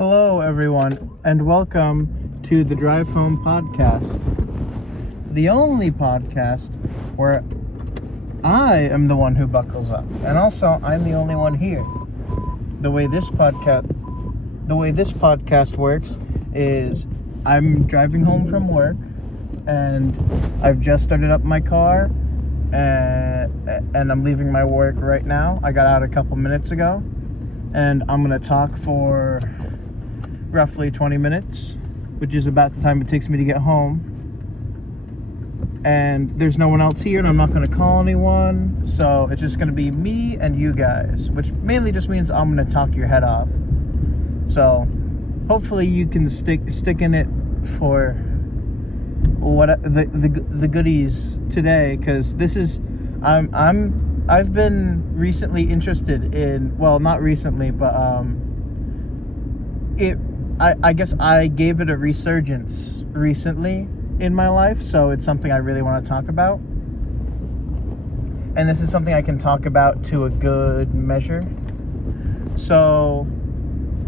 Hello, everyone, and welcome to the Drive Home Podcast, the only podcast where I am the one who buckles up, and also I'm the only one here. The way this podcast works is I'm driving home from work, and I've just started up my car, and I'm leaving my work right now. I got out a couple minutes ago, and I'm gonna talk for roughly 20 minutes, which is about the time it takes me to get home. And there's no one else here, and I'm not going to call anyone, so it's just going to be me and you guys, which mainly just means I'm going to talk your head off. So hopefully you can stick in it for what the goodies today, because this is I've been recently interested in, well, not recently, but I guess I gave it a resurgence recently in my life, so it's something I really want to talk about. And this is something I can talk about to a good measure. So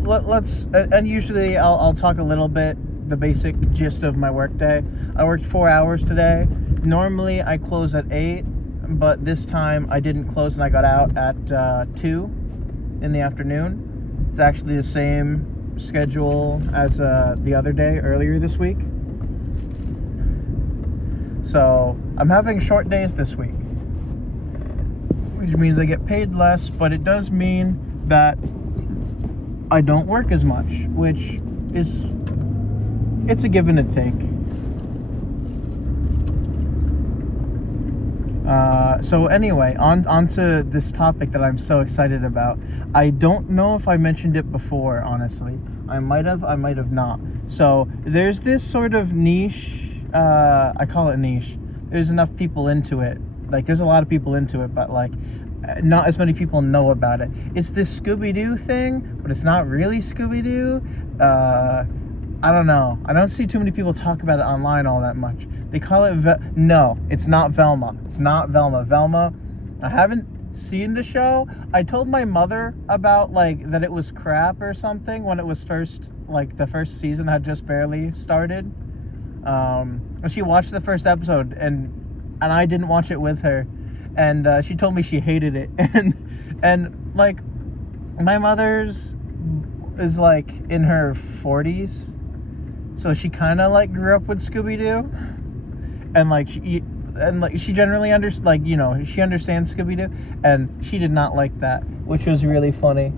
let's, and usually I'll talk a little bit, the basic gist of my work day. I worked 4 hours today. Normally I close at 8, but this time I didn't close and I got out at 2 in the afternoon. It's actually the same schedule as the other day earlier this week. So I'm having short days this week, which means I get paid less, but it does mean that I don't work as much, which is, it's a give and a take. So anyway, on to this topic that I'm so excited about. I don't know if I mentioned it before, honestly. I might have not. So there's this sort of niche, I call it niche. There's enough people into it. Like, there's a lot of people into it, but like, not as many people know about it. It's this Scooby-Doo thing, but it's not really Scooby-Doo. I don't know. I don't see too many people talk about it online all that much. They call it, no, it's not Velma. It's not Velma. Velma, I haven't seen the show. I told my mother about, like, that it was crap or something when it was first, like, the first season had just barely started. She watched the first episode, and I didn't watch it with her, and she told me she hated it. And like, my mother's is like in her 40s, so she kind of like grew up with Scooby-Doo, and like she generally she understands Scooby-Doo, and she did not like that, which was really funny.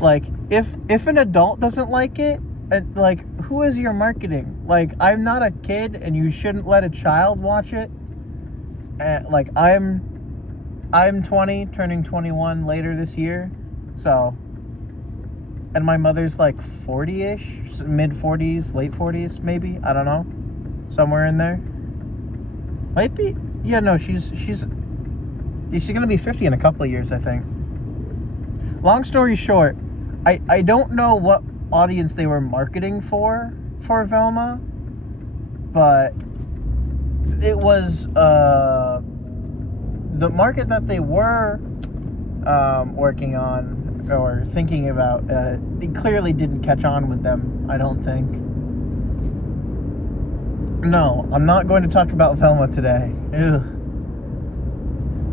Like, if an adult doesn't like it, and like, who is your marketing? Like, I'm not a kid, and you shouldn't let a child watch it. And like, I'm 20, turning 21 later this year, so, and my mother's like 40-ish, mid 40s, late 40s, maybe, I don't know, somewhere in there. Might be, yeah, no, she's gonna be 50 in a couple of years, I think. Long story short, I don't know what audience they were marketing for Velma, but it was the market that they were working on or thinking about. It clearly didn't catch on with them, I don't think. No, I'm not going to talk about Velma today. Ugh.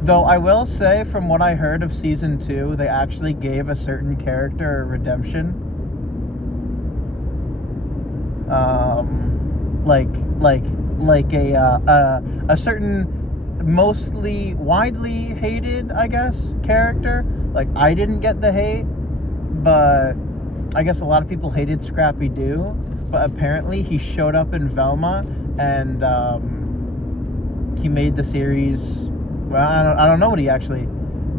Though I will say, from what I heard of season 2, they actually gave a certain character a redemption. Like a certain mostly widely hated, I guess, character. Like, I didn't get the hate, but I guess a lot of people hated Scrappy-Doo. But apparently he showed up in Velma, and he made the series. Well, I don't know what he actually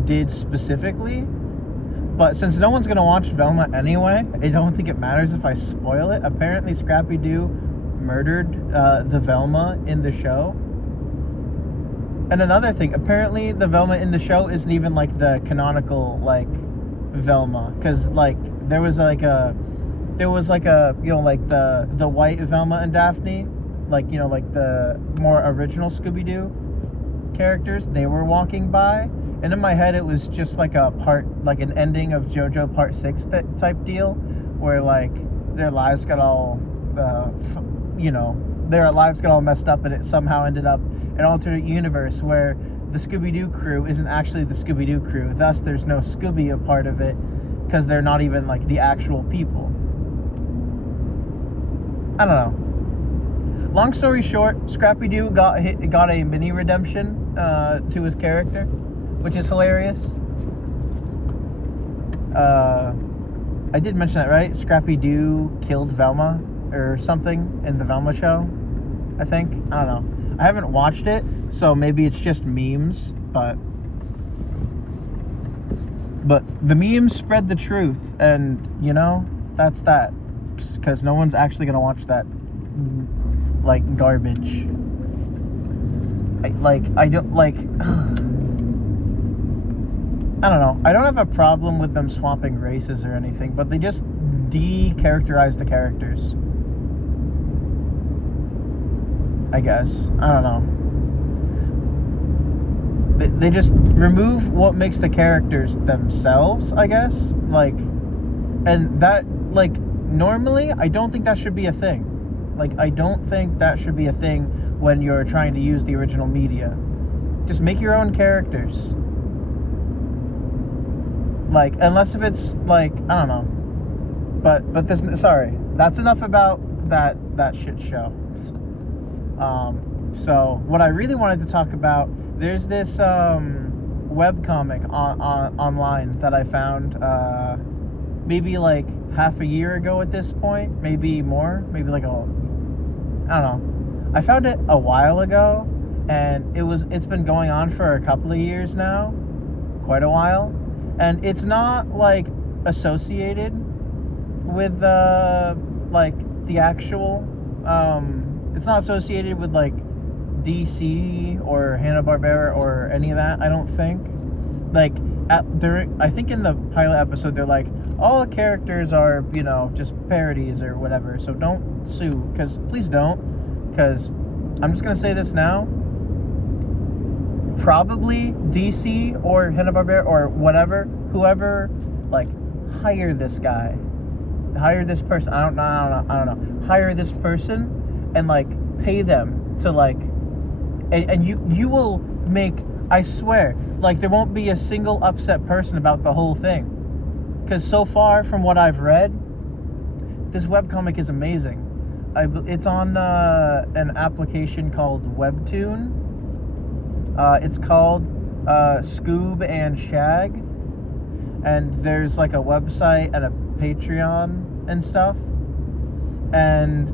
did specifically, but since no one's gonna watch Velma anyway, I don't think it matters if I spoil it. Apparently Scrappy-Doo murdered the Velma in the show. And another thing, apparently the Velma in the show isn't even like the canonical like Velma, because like there was like a you know, like the white Velma and Daphne, like, you know, like the more original Scooby-Doo characters, they were walking by, and in my head it was just like an ending of JoJo Part 6 type deal, where like their lives got all, their lives got all messed up, and it somehow ended up an alternate universe where the Scooby-Doo crew isn't actually the Scooby-Doo crew. Thus, there's no Scooby a part of it because they're not even like the actual people. I don't know. Long story short, Scrappy-Doo got a mini redemption to his character, which is hilarious. I did mention that, right? Scrappy-Doo killed Velma or something in the Velma show, I think. I don't know. I haven't watched it, so maybe it's just memes, but the memes spread the truth, and that's that, because no one's actually gonna watch that like garbage. I don't like I don't know. I don't have a problem with them swapping races or anything, but they just de-characterize the characters, I guess. I don't know. They just remove what makes the characters themselves, I guess. Like, and that, like, normally, I don't think that should be a thing. Like, I don't think that should be a thing when you're trying to use the original media. Just make your own characters. Like, unless if it's, like, I don't know. But this, sorry. That's enough about that shit show. So, what I really wanted to talk about, there's this webcomic online that I found maybe like half a year ago at this point, maybe more, maybe like I don't know. I found it a while ago, and it's been going on for a couple of years now, quite a while, and it's not like associated with like the actual it's not associated with like DC or Hanna-Barbera or any of that, I don't think. Like, I think in the pilot episode, they're like, all the characters are, just parodies or whatever, so don't sue, please don't, because I'm just going to say this now, probably DC or Hanna-Barbera or whatever, whoever, like, hire this guy, hire this person, I don't know, hire this person, and, like, pay them to, like, and you will make, I swear, like, there won't be a single upset person about the whole thing. Because so far, from what I've read, this webcomic is amazing. It's on an application called Webtoon. It's called Scoob and Shag. And there's, like, a website and a Patreon and stuff. And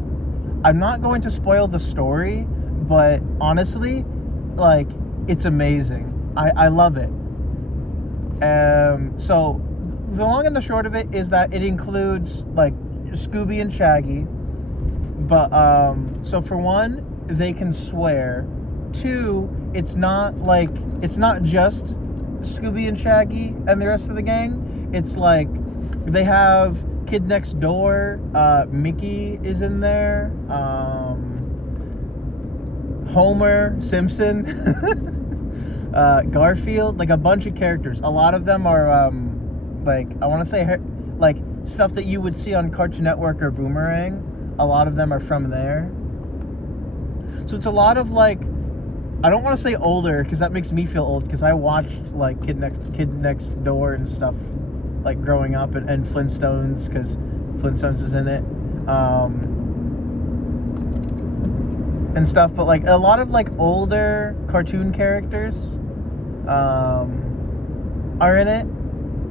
I'm not going to spoil the story, but honestly, like, it's amazing. I love it. So the long and the short of it is that it includes, like, Scooby and Shaggy, but so for one, they can swear. Two, it's not just Scooby and Shaggy and the rest of the gang. It's like they have Kid Next Door, Mickey is in there, Homer Simpson, Garfield, like a bunch of characters. A lot of them are like, I want to say, like, stuff that you would see on Cartoon Network or Boomerang. A lot of them are from there. So it's a lot of, like, I don't want to say older, because that makes me feel old, because I watched, like, Kid Next Door and stuff, like, growing up, and Flintstones, because Flintstones is in it, and stuff. But, like, a lot of, like, older cartoon characters are in it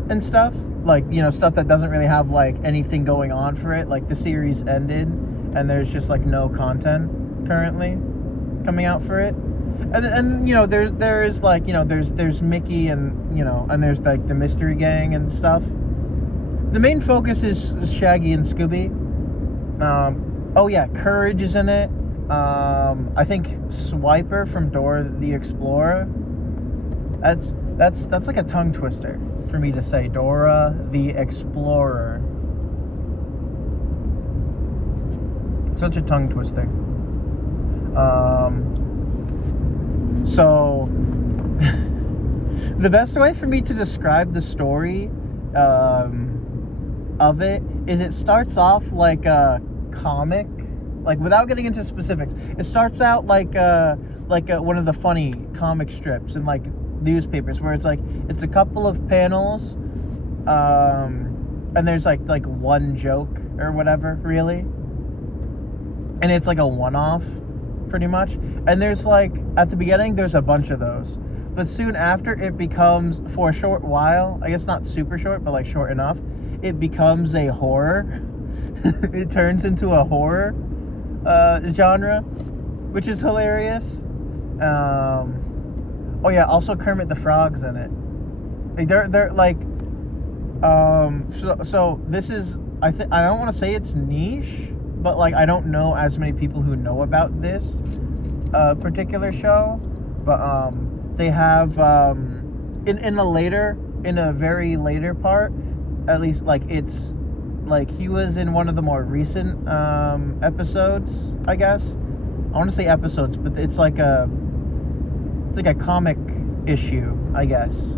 and stuff, like, stuff that doesn't really have, like, anything going on for it. Like, the series ended and there's just, like, no content currently coming out for it. And there's like, there's Mickey, and and there's, like, the Mystery Gang and stuff. The main focus is Shaggy and Scooby. Oh yeah, Courage is in it. I think Swiper from Dora the Explorer. That's like a tongue twister for me to say, Dora the Explorer. Such a tongue twister. So the best way for me to describe the story of it is it starts off like a comic, like without getting into specifics. It starts out like one of the funny comic strips in like newspapers where it's like it's a couple of panels, and there's like one joke or whatever, really, and it's like a one-off pretty much. And there's like at the beginning there's a bunch of those, but soon after it becomes, for a short while, I guess not super short but like short enough, it becomes a horror. It turns into a horror genre, which is hilarious. Oh yeah, also Kermit the Frog's in it. Like they're like so this is, I don't want to say it's niche, but like I don't know as many people who know about this particular show, but they have in a very later part, at least, like it's like he was in one of the more recent episodes, I guess. I want to say episodes, but it's like a comic issue, I guess.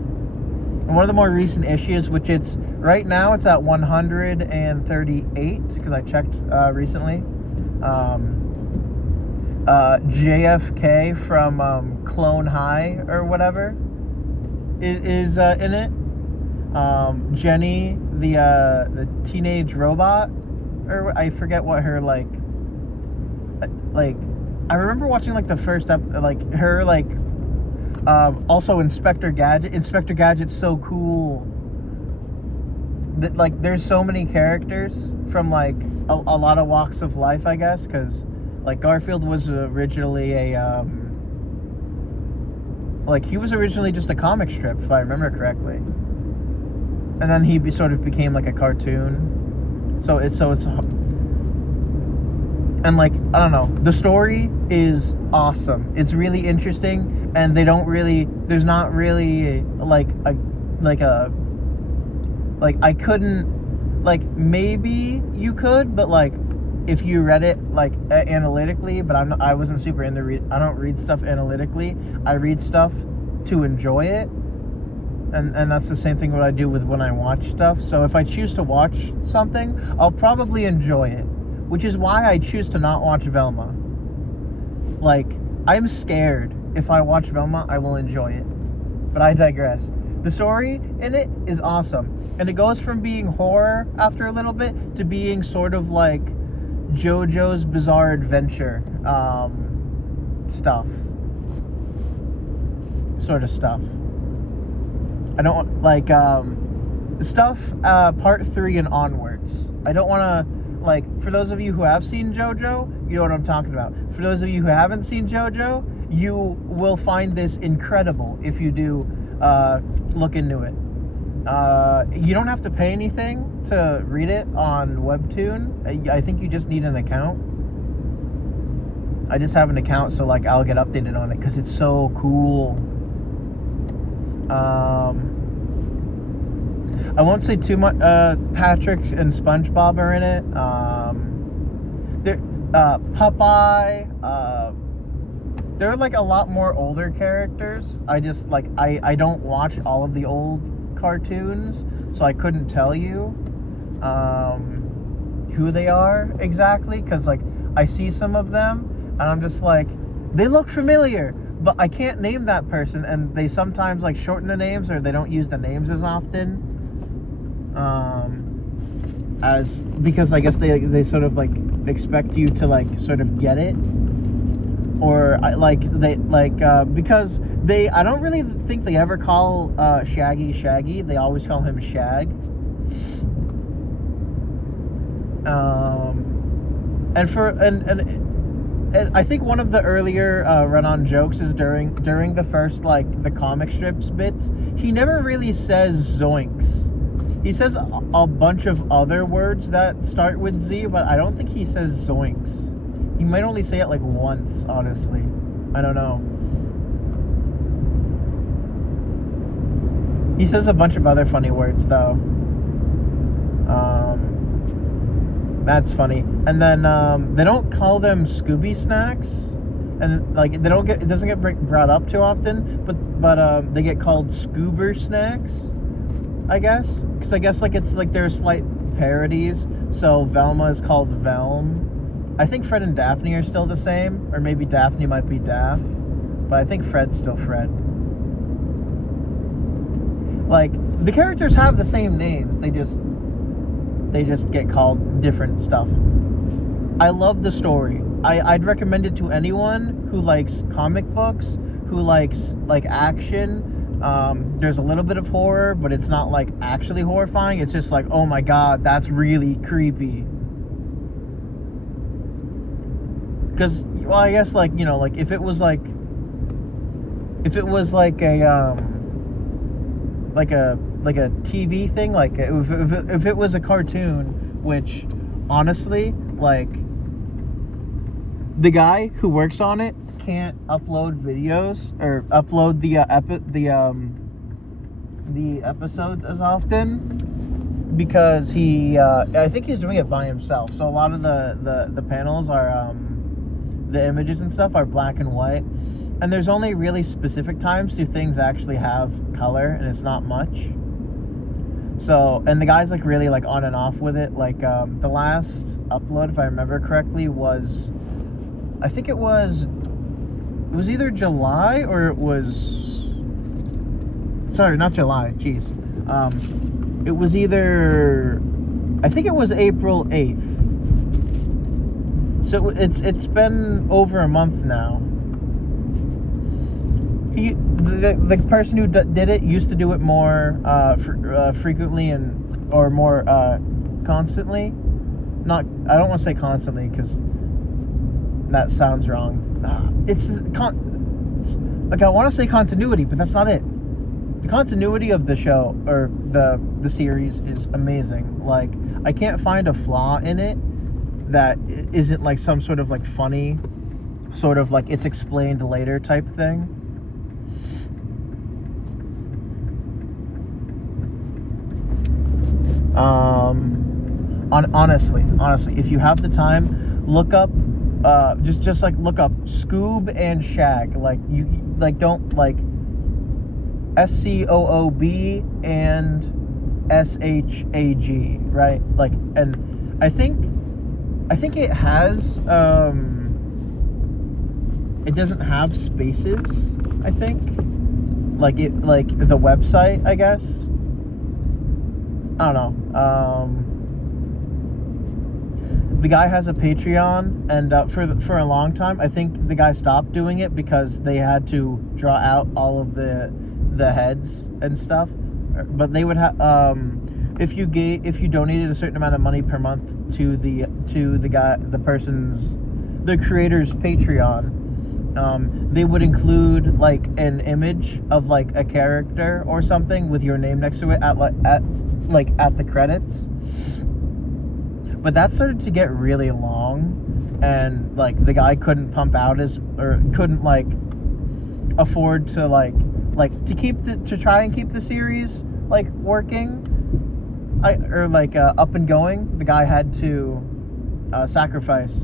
And one of the more recent issues, which it's right now, it's at 138 because I checked recently. JFK from Clone High or whatever is in it. Jenny, the teenage robot, or I forget what her like. I remember watching like the first like her like. Also Inspector Gadget. Inspector Gadget's so cool. That like there's so many characters from like a lot of walks of life, I guess, because like Garfield was originally a like he was originally just a comic strip, if I remember correctly, and then he sort of became like a cartoon. So it's and like I don't know, the story is awesome. It's really interesting. And there's not really I couldn't, like, maybe you could, but like if you read it like analytically, but I wasn't super into I don't read stuff analytically. I read stuff to enjoy it, and that's the same thing what I do with when I watch stuff. So if I choose to watch something, I'll probably enjoy it, which is why I choose to not watch Velma. Like, I'm scared. If I watch Velma, I will enjoy it. But I digress. The story in it is awesome. And it goes from being horror after a little bit to being sort of like JoJo's Bizarre Adventure stuff. Sort of stuff. I don't like stuff part 3 and onwards. I don't want to, like, for those of you who have seen JoJo, you know what I'm talking about. For those of you who haven't seen JoJo, you will find this incredible if you do look into it. You don't have to pay anything to read it on Webtoon. I think you just need an account. I just have an account, so like I'll get updated on it because it's so cool. I won't say too much. Patrick and SpongeBob are in it. Popeye. There are like a lot more older characters. I just like I don't watch all of the old cartoons, so I couldn't tell you who they are exactly, because like I see some of them and I'm just like, they look familiar, but I can't name that person, and they sometimes like shorten the names, or they don't use the names as often, because I guess they sort of like expect you to like sort of get it. Or because I don't really think they ever call Shaggy. They always call him Shag. And I think one of the earlier run-on jokes is during the first like the comic strips bits, he never really says zoinks. He says a bunch of other words that start with Z, but I don't think he says zoinks. He might only say it like once, honestly. I don't know. He says a bunch of other funny words, though. That's funny. And then they don't call them Scooby snacks, and like it doesn't get brought up too often. But they get called Scoober snacks, I guess, because I guess like it's like they're slight. parodies. So Velma is called Velm. I think Fred and Daphne are still the same, or maybe Daphne might be Daff, but I think Fred's still Fred. Like, the characters have the same names, they just get called different stuff. I love the story. I'd recommend it to anyone who likes comic books, who likes like action. There's a little bit of horror, but it's not like actually horrifying. It's just like, oh my god, that's really creepy. Because, well, I guess, like, you know, like if it was like a TV thing, like if it was a cartoon, which honestly, like, the guy who works on it can't upload videos or upload the episodes as often because I think he's doing it by himself. So a lot of the panels are the images and stuff are black and white, and there's only really specific times do things actually have color, and it's not much. So, and the guy's like really like on and off with it. Like the last upload, if I remember correctly, was, I think it was either July or it was, sorry, not July, jeez. It was either, I think it was April 8th. So it's been over a month now. The person who did it used to do it more frequently or more constantly. I don't want to say constantly because that sounds wrong. Like, I want to say continuity, but that's not it. The continuity of the show or the series is amazing. Like, I can't find a flaw in it that isn't like some sort of like funny, sort of like it's explained later type thing. Honestly, if you have the time, look up, just like look up Scoob and Shag. Like, you like don't like SCOOB and SHAG, right? Like, and I think it has it doesn't have spaces, I think. Like the website, I guess. I don't know. The guy has a Patreon, and for a long time, I think the guy stopped doing it because they had to draw out all of the heads and stuff. But they would have, if you donated a certain amount of money per month to the creator's Patreon, they would include like an image of like a character or something with your name next to it at the credits. But that started to get really long, and like the guy couldn't couldn't like afford to to try and keep the series like working, up and going. The guy had to sacrifice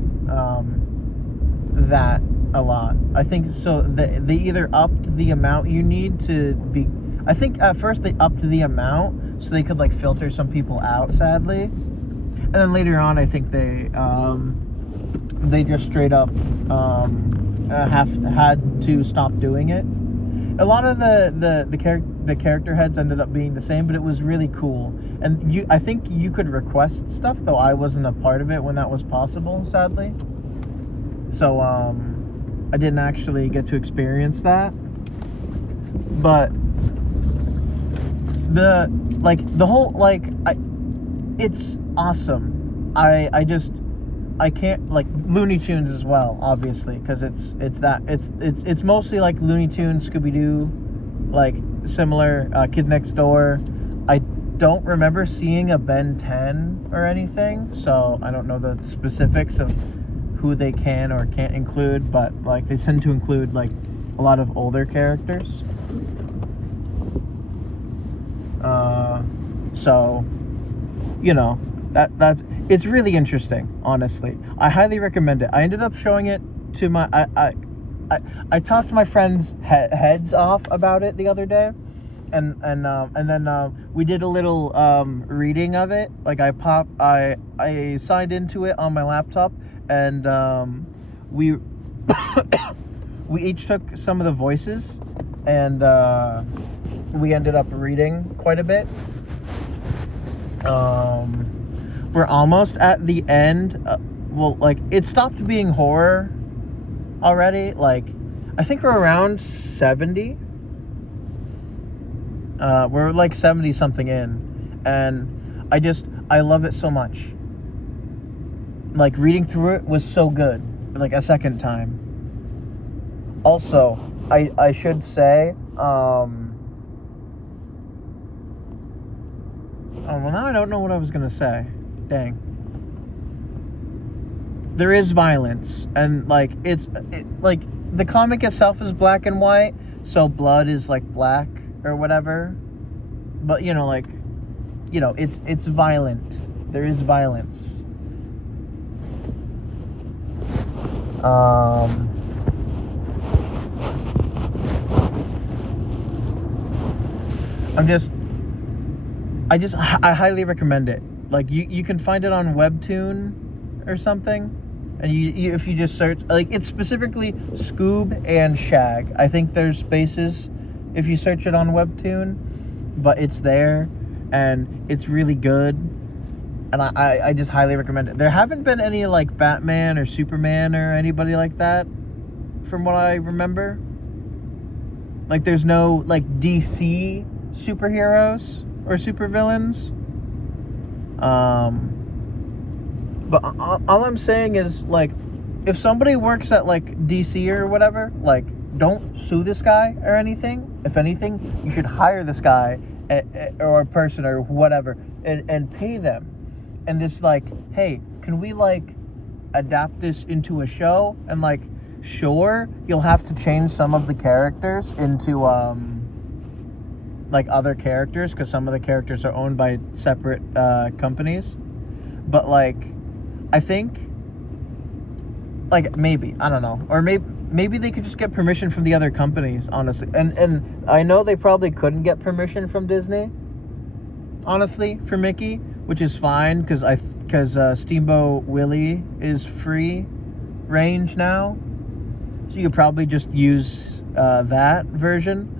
that a lot. I think so. They either upped the amount you need to be. I think at first they upped the amount so they could like filter some people out, sadly, and then later on I think they just straight up had to stop doing it. A lot of the character heads ended up being the same, but it was really cool. And I think you could request stuff, though I wasn't a part of it when that was possible, sadly. So I didn't actually get to experience that. But it's awesome. I can't, like, Looney Tunes as well, obviously, because it's mostly like Looney Tunes, Scooby-Doo, like similar, Kid Next Door. I don't remember seeing a Ben 10 or anything, so I don't know the specifics of who they can or can't include, but like they tend to include like a lot of older characters. So, you know, that's it's really interesting, honestly. I highly recommend it. I ended up showing it to I talked my friends' heads off about it the other day, and then we did a little reading of it. Like I signed into it on my laptop, and we we each took some of the voices, and we ended up reading quite a bit. We're almost at the end. Well, like, it stopped being horror already. Like, I think we're around 70. We're like 70 something in, and I love it so much. Like, reading through it was so good, like a second time. Also, I should say, oh, well, now I don't know what I was gonna say. Dang. There is violence, and like like the comic itself is black and white, so blood is like black or whatever. But like, it's violent. There is violence. I highly recommend it. Like, you can find it on Webtoon or something, and you if you just search, like, it's specifically Scoob and Shag. I think there's spaces if you search it on Webtoon, but it's there, and it's really good, and I just highly recommend it. There haven't been any like Batman or Superman or anybody like that from what I remember. Like, there's no like DC superheroes or supervillains. But all I'm saying is, like, if somebody works at like DC or whatever, like, don't sue this guy or anything. If anything, you should hire this guy or a person or whatever, and pay them, and just like, hey, can we like adapt this into a show? And like, sure, you'll have to change some of the characters into like other characters, because some of the characters are owned by separate companies. But like, I think, like, maybe, I don't know, or maybe they could just get permission from the other companies, honestly. And I know they probably couldn't get permission from Disney, honestly, for Mickey, which is fine, because Steamboat Willie is free range now, so you could probably just use that version.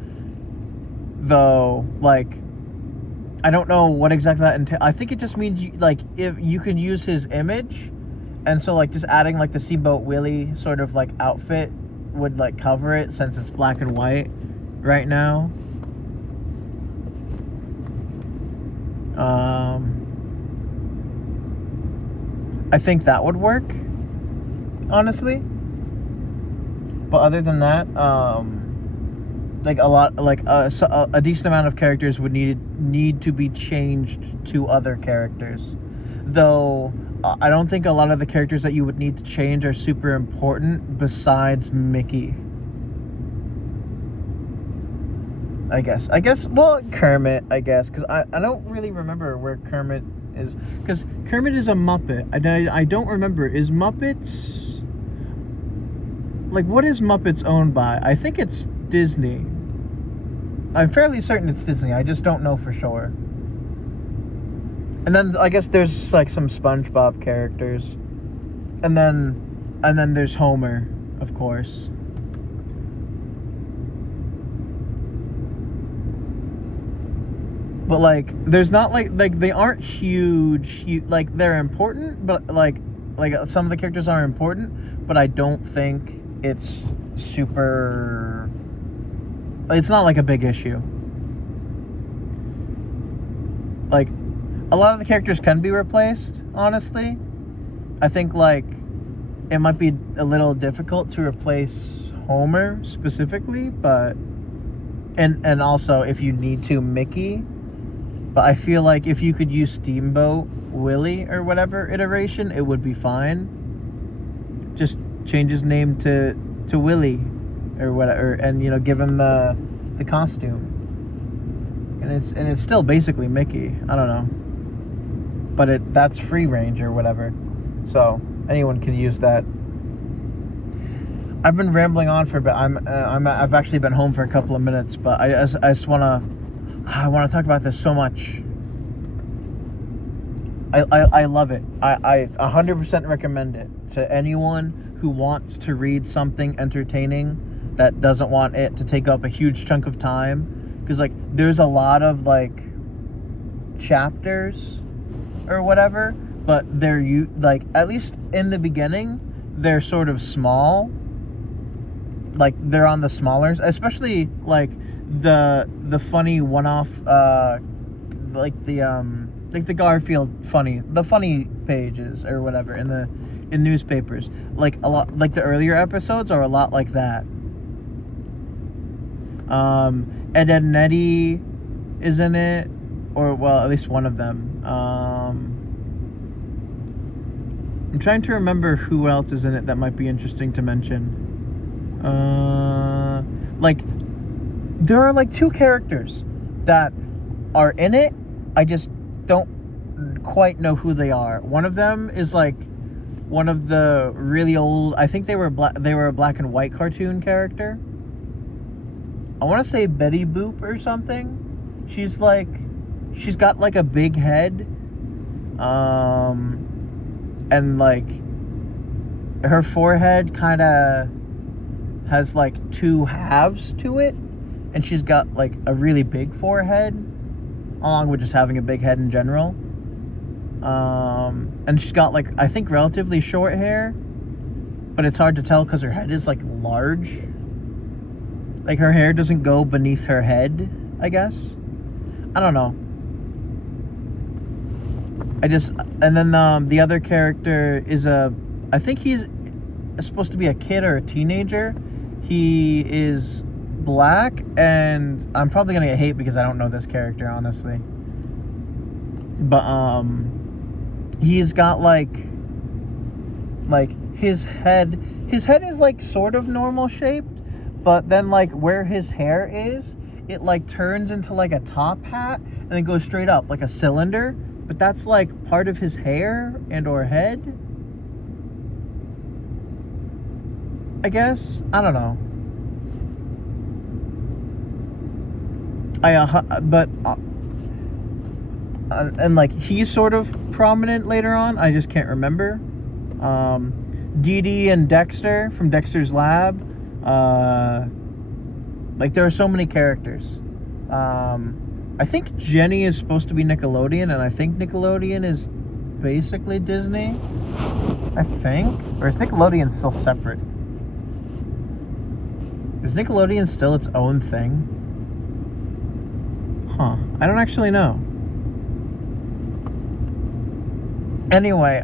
Though, like, I don't know what exactly that entails. I think it just means if you can use his image, and so like just adding like the Steamboat Willie sort of like outfit would like cover it, since it's black and white right now. I think that would work, honestly. But other than that, like a decent amount of characters would need to be changed to other characters. Though I don't think a lot of the characters that you would need to change are super important besides Mickey. I guess, well, Kermit, I guess, because I don't really remember where Kermit is, because Kermit is a Muppet. I don't remember, is Muppets, like, what is Muppets owned by? I think it's Disney. I'm fairly certain it's Disney, I just don't know for sure. And then I guess there's like some SpongeBob characters, and then there's Homer, of course. But like, there's not like they aren't huge, like, they're important, but like some of the characters are important, but I don't think it's super, it's not like a big issue. Like, a lot of the characters can be replaced, honestly. I think like it might be a little difficult to replace Homer specifically, but and also if you need to, Mickey. But I feel like if you could use Steamboat Willie or whatever iteration, it would be fine. Just change his name to Willie or whatever, and give him the costume. And it's still basically Mickey. I don't know. But that's free range or whatever. So anyone can use that. I've been rambling on for a bit. I've actually been home for a couple of minutes, but I just want to I want to talk about this so much. I love it. I 100% recommend it to anyone who wants to read something entertaining that doesn't want it to take up a huge chunk of time. Because, like, there's a lot of, like, chapters or whatever, but they're, like, at least in the beginning, they're sort of small. Like, they're on the smaller, especially, like, the funny one-off, like the Garfield the funny pages or whatever in newspapers. Like, a lot, like the earlier episodes are a lot like that. Ed, Edd n Eddy is in it, or, well, at least one of them. I'm trying to remember who else is in it that might be interesting to mention. Like, there are, like, 2 characters that are in it. I just don't quite know who they are. One of them is, like, one of the really old, I think they were a black and white cartoon character. I want to say Betty Boop or something. She's got, like, a big head. And, like, her forehead kind of has, like, 2 halves to it. And she's got, like, a really big forehead, along with just having a big head in general. And she's got, like, I think relatively short hair, but it's hard to tell because her head is, like, large. Like, her hair doesn't go beneath her head, I guess. I don't know. And then the other character is I think he's supposed to be a kid or a teenager. He is black, and I'm probably gonna get hate because I don't know this character, honestly. But he's got like his head is, like, sort of normal shaped, but then, like, where his hair is, it, like, turns into, like, a top hat and then goes straight up like a cylinder. But that's, like, part of his hair and or head, I guess. I don't know. And, like, he's sort of prominent later on. I just can't remember. Dee Dee and Dexter from Dexter's Lab. Like, there are so many characters. I think Jenny is supposed to be Nickelodeon, and I think Nickelodeon is basically Disney. I think. Or is Nickelodeon still separate? Is Nickelodeon still its own thing? Huh. I don't actually know. Anyway,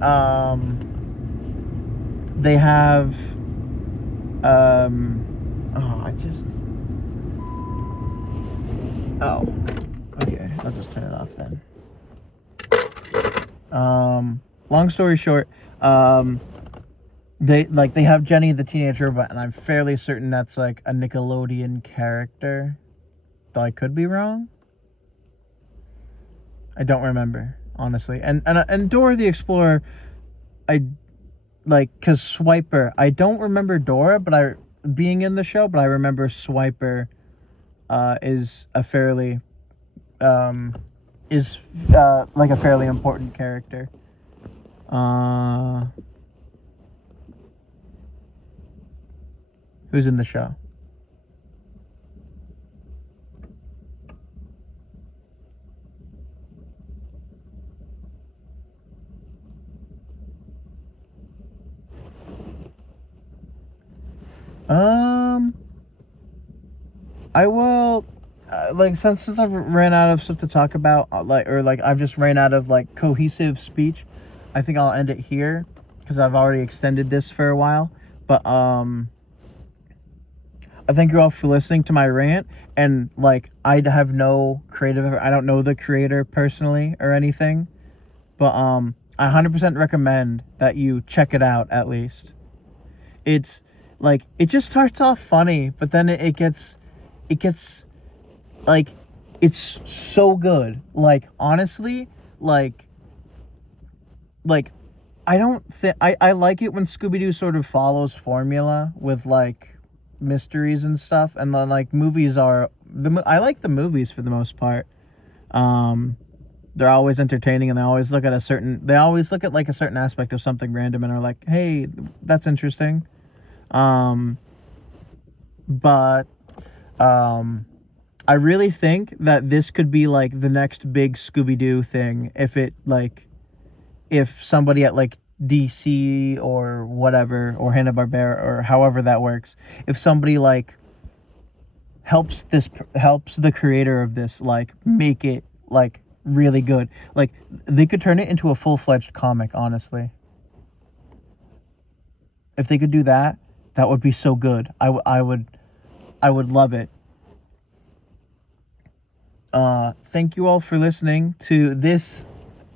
they have, okay, I'll just turn it off then. Long story short, they have Jenny the Teenage Robot, and I'm fairly certain that's, like, a Nickelodeon character, though I could be wrong. I don't remember, honestly. And Dora the Explorer, cause Swiper, I don't remember Dora, but being in the show, but I remember Swiper is a fairly like a fairly important character. Who's in the show? I will, since I've ran out of stuff to talk about, I've just ran out of, like, cohesive speech, I think I'll end it here, because I've already extended this for a while. But, I thank you all for listening to my rant, and, like, I have no creative, I don't know the creator personally or anything, but, I 100% recommend that you check it out, at least. It's, like, it just starts off funny, but then it gets, like, it's so good. Like, honestly, like, I don't think, I like it when Scooby-Doo sort of follows formula with, like, mysteries and stuff, and then, like, movies are, I like the movies for the most part. They're always entertaining, and they always look at like a certain aspect of something random and are like, hey, that's interesting. But I really think that this could be like the next big Scooby-Doo thing if somebody at like DC or whatever, or Hanna-Barbera, or however that works, if somebody like helps the creator of this like make it like really good, like they could turn it into a full-fledged comic. Honestly, if they could do that, that would be so good. I would love it. Thank you all for listening to this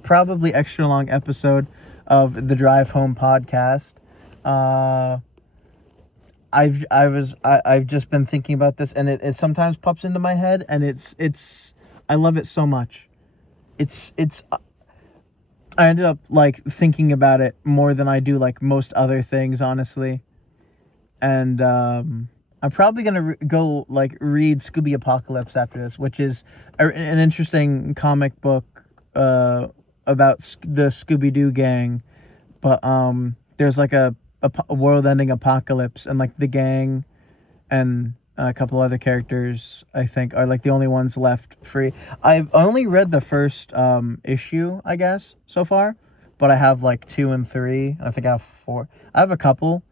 probably extra long episode of the Drive Home podcast. I've just been thinking about this, and it sometimes pops into my head, and I love it so much. I ended up like thinking about it more than I do like most other things, honestly. And I'm probably gonna go like read Scooby Apocalypse after this, which is an interesting comic book about the Scooby-Doo gang. But there's like a world-ending apocalypse, and like the gang and a couple other characters, I think, are like the only ones left free. I've only read the first issue, I guess, so far, but I have like 2 and 3. I think I have 4. I have a couple.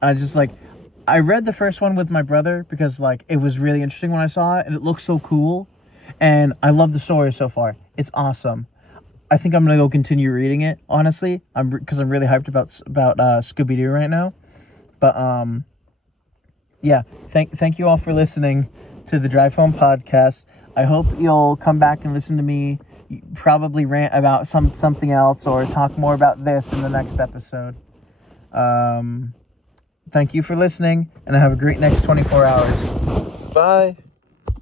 I read the first one with my brother because like it was really interesting when I saw it, and it looked so cool, and I love the story so far. It's awesome. I think I'm gonna go continue reading it, honestly. Because I'm really hyped about Scooby-Doo right now. But yeah, thank you all for listening to the Drive Home podcast. I hope you'll come back and listen to me probably rant about something else, or talk more about this in the next episode. Thank you for listening, and have a great next 24 hours. Bye.